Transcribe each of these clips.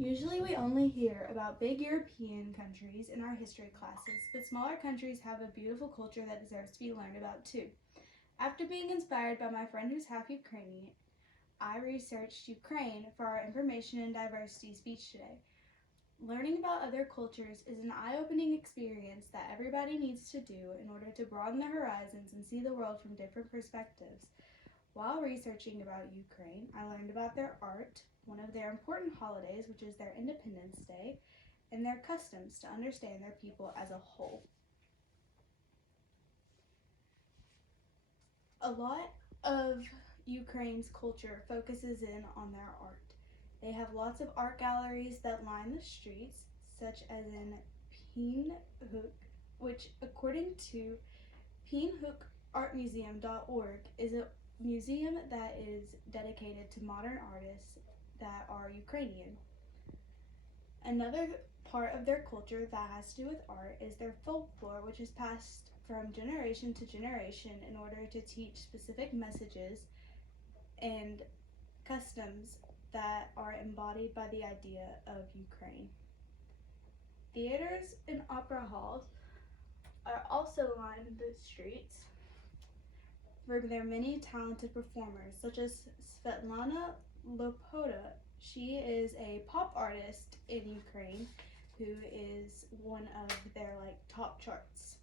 Usually we only hear about big European countries in our history classes, but smaller countries have a beautiful culture that deserves to be learned about too. After being inspired by my friend who's half Ukrainian, I researched Ukraine for our information and diversity speech today. Learning about other cultures is an eye-opening experience that everybody needs to do in order to broaden their horizons and see the world from different perspectives. While researching about Ukraine, I learned about their art, one of their important holidays, which is their Independence Day, and their customs to understand their people as a whole. A lot of Ukraine's culture focuses in on their art. They have lots of art galleries that line the streets, such as in Pinhuk, which according to pinhukartmuseum.org is a museum that is dedicated to modern artists that are Ukrainian. Another part of their culture that has to do with art is their folklore, which is passed from generation to generation in order to teach specific messages and customs that are embodied by the idea of Ukraine. Theaters and opera halls are also lined the streets for their many talented performers, such as Svetlana Lopoda. She is a pop artist in Ukraine who is one of their top charts.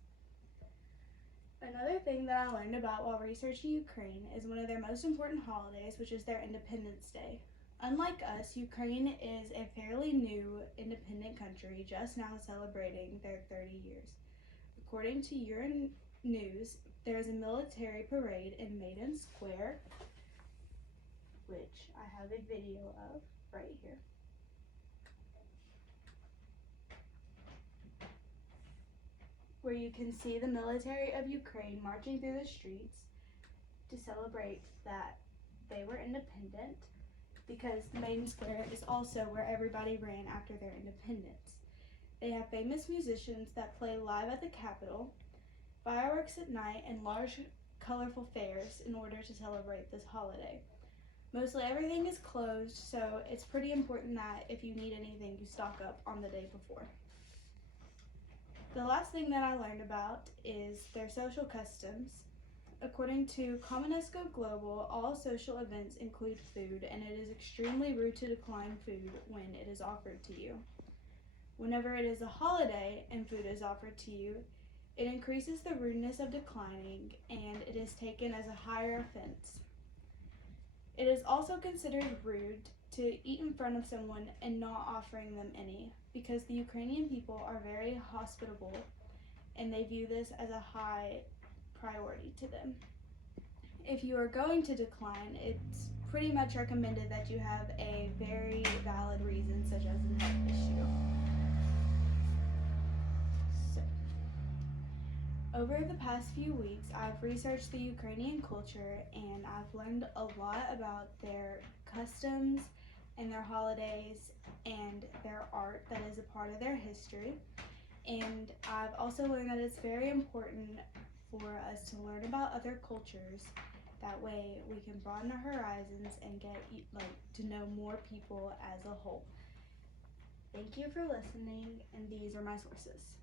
Another thing that I learned about while researching Ukraine is one of their most important holidays, which is their Independence Day. Unlike us, Ukraine is a fairly new independent country just now celebrating their 30 years. According to Euronews, there is a military parade in Maidan Square, which I have a video of right here. Where you can see the military of Ukraine marching through the streets to celebrate that they were independent, because the Maidan Square is also where everybody ran after their independence. They have famous musicians that play live at the Capitol, fireworks at night, and large colorful fairs in order to celebrate this holiday. Mostly everything is closed, so it's pretty important that if you need anything, you stock up on the day before. The last thing that I learned about is their social customs. According to Comm Global, all social events include food, and it is extremely rude to decline food when it is offered to you. Whenever it is a holiday and food is offered to you, it increases the rudeness of declining, and it is taken as a higher offense. It is also considered rude to eat in front of someone and not offering them any, because the Ukrainian people are very hospitable and they view this as a high priority to them. If you are going to decline, it's pretty much recommended that you have a very valid reason, such as a health issue. So, over the past few weeks, I've researched the Ukrainian culture and I've learned a lot about their customs and their holidays and their art that is a part of their history. And I've also learned that it's very important for us to learn about other cultures. That way we can broaden our horizons and get to know more people as a whole. Thank you for listening, and these are my sources.